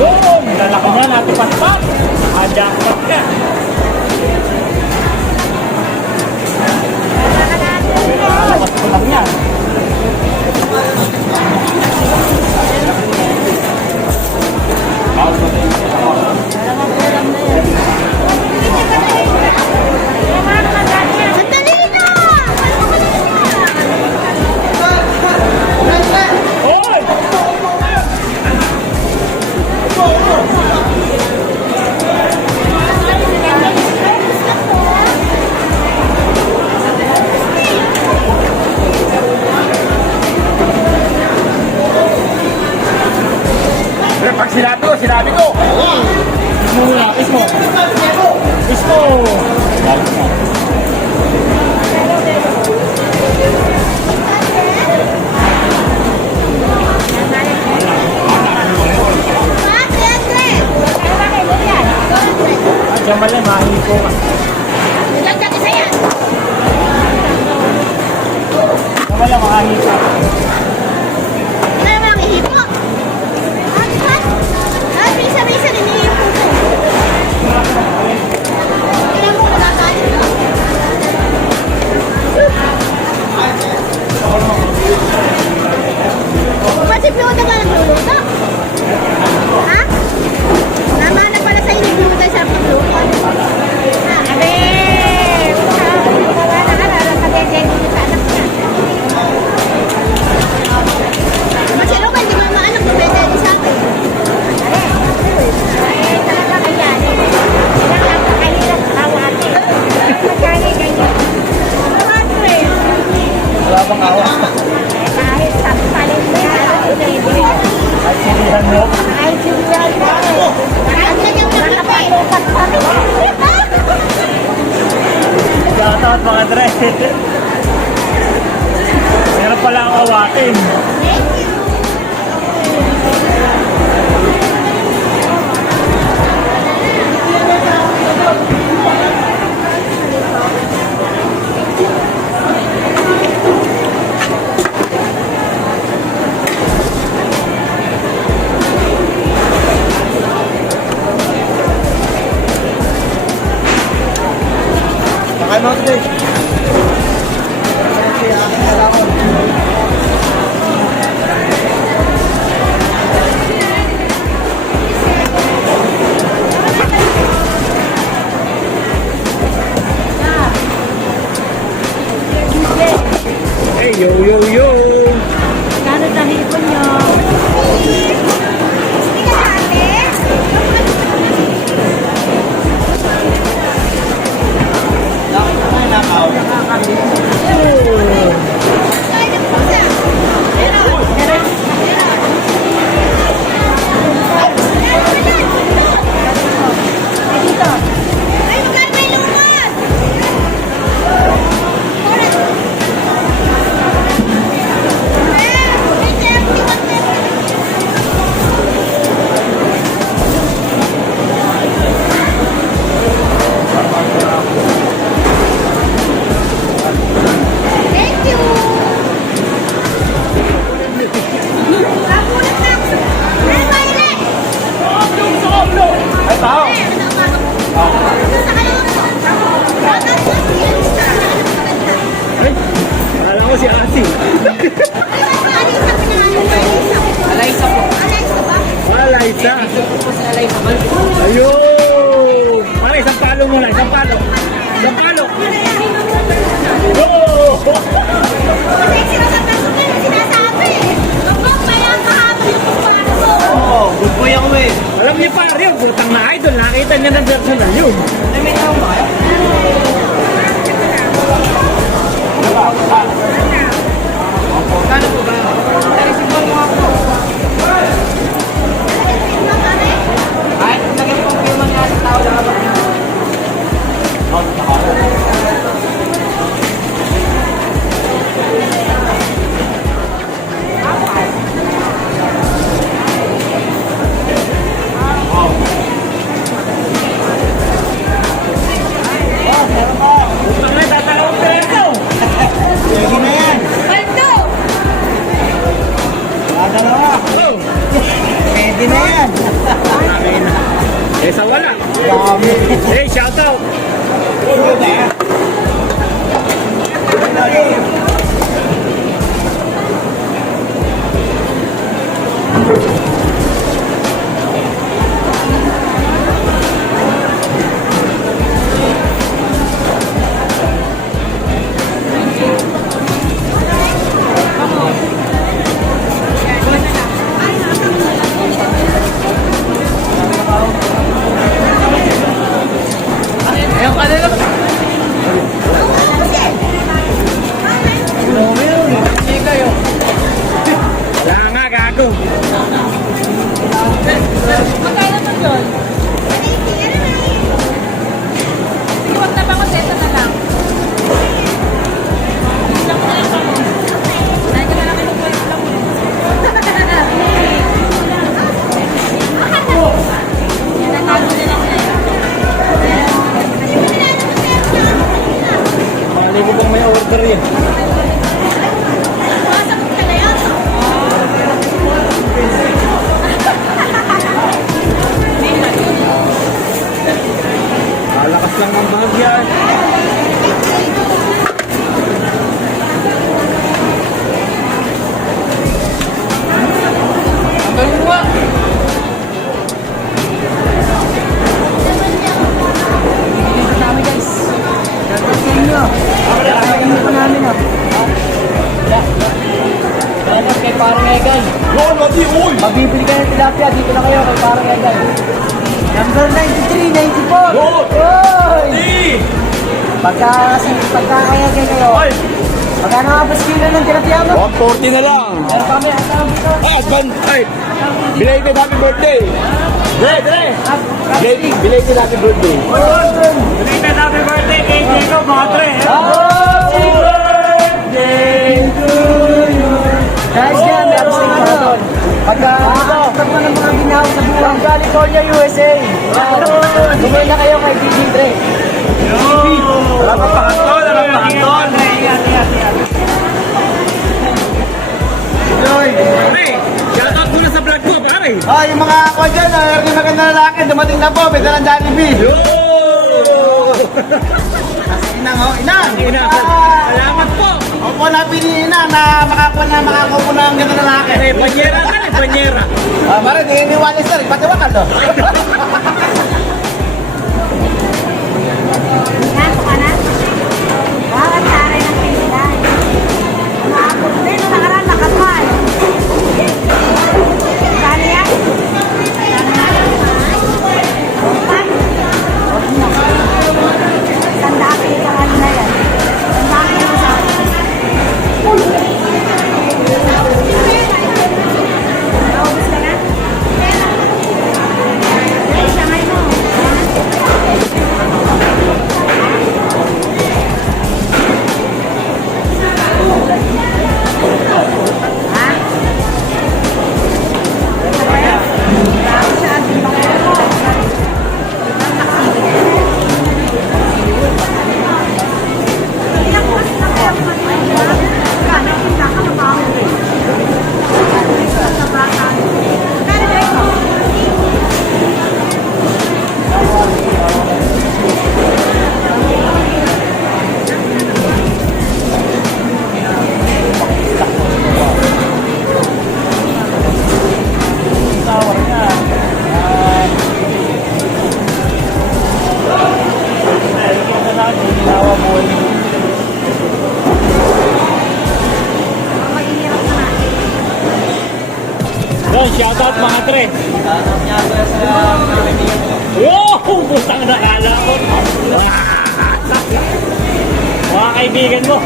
Yun! Lalaki niya natin patpat. Jackpot ka. Lakas ko lang yan. Pag sinabi ko. Ismo. Jamal lang, mahipo ka. Jamal lang, mahipo. Shoutout mga Dre. Meron pala ang awatin. Ano ito? Hey, yo, yo, yo! Kano tahipon nyo? Alam ko si Asi. Alaysa po. Alaysa. Ayun. Pare, isang palo muna. Isang palo. Isang palo. Oh! Oo, good boy ako eh. Alam niyo pare, butang na idol. Nakita niya ng personal yun. May tao ba kayo? Kano po ba? Narisipon mo ako. Ay, lagyan ko kayo mga tao na kapag na. Dalawa yan. Eh, sa wala. Dami. Hey, shout out. Ayun ka nila. Hindi kayo. Wala nga, gago. Magkano to yun? Iwag na ba ko seta na lang? Isang mo na lang ako. Dahil ka na lang kinukulit lang mo. Yan ang nago nila sa'yo. Mali ko bang may order yan. Masakit ka na yan. Kalakas lang ng bahagya. Ang galing mo nga. Dami guys. Gagawin nyo. Gagawin pa namin ah. Salamat kay parang Egan. Magbibili kayo ng tilapia, dito na kayo kay parang Egan. Number 93, 94. Oy! Pagkakaya kayo. Magkano nga ba kilo ng tilapia mo? 140 na lang. Meron kami ang tawag dito. Advance. Ay, belated happy birthday. Dre. Belated happy birthday. Belated happy birthday kay Jacob, mga Dre. Happy birthday to you. Guys, yan, meron sa inyo doon. Pagka mo ng mga ginawa sa buwan. From California, USA. Bumili na kayo kay DJ Dre. Wala pa pakanton, wala pa pakanton. Hey, shoutout muna sa vlog ko, pare. Oh, yung mga ako dyan, yung maganda lalaki, dumating na po, may dalang Jollibee. Yo! Inang, oh, inang. Ina, salamat po. Opo, napili na makakuha po ng ganda lalaki. Eh, banyera ka na, banyera. Mare, di niwala sir, patiwakan to. Ganto ka na? Wow, ang taray ng pinsan. Umabot din, nung nakaraan nakatwal. Kano yan? Sandaki yung ano na yan. Sandaki yung sa akin. Naubos ka na? Ay, sangay mo. Yo, shoutout mga Dre. Wow! Butang nakala ko. Mga kaibigan mo.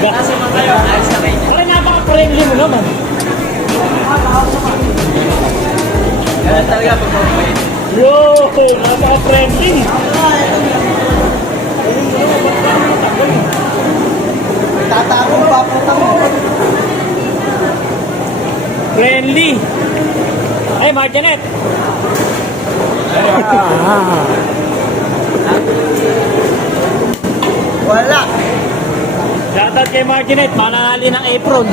Nasa mga kayo, ayos na kayo. Wala, napaka-friendly mo naman. Ganun talaga pag mabait. Yo! Napaka-friendly. Tatakong pa, putang mo. Friendly. Ay, Martinet. Wala. Shoutout kay Martinet. Mananali ng apron.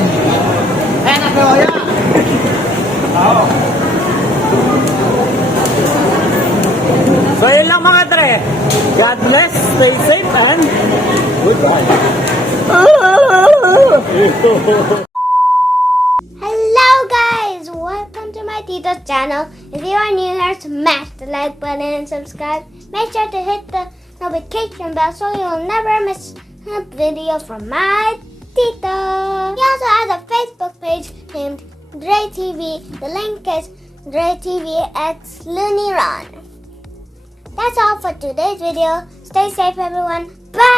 Eh, nakuya. Oo. So yun lang mga tre. God bless, stay safe, and goodbye. Hello guys! Welcome to my Tito's channel. If you are new here, smash the like button and subscribe. Make sure to hit the notification bell so you'll never miss a video from my Tito. He also has a Facebook page named Dre TV. The link is Dre TV X Looney Ron. That's all for today's video. Stay safe everyone. Bye!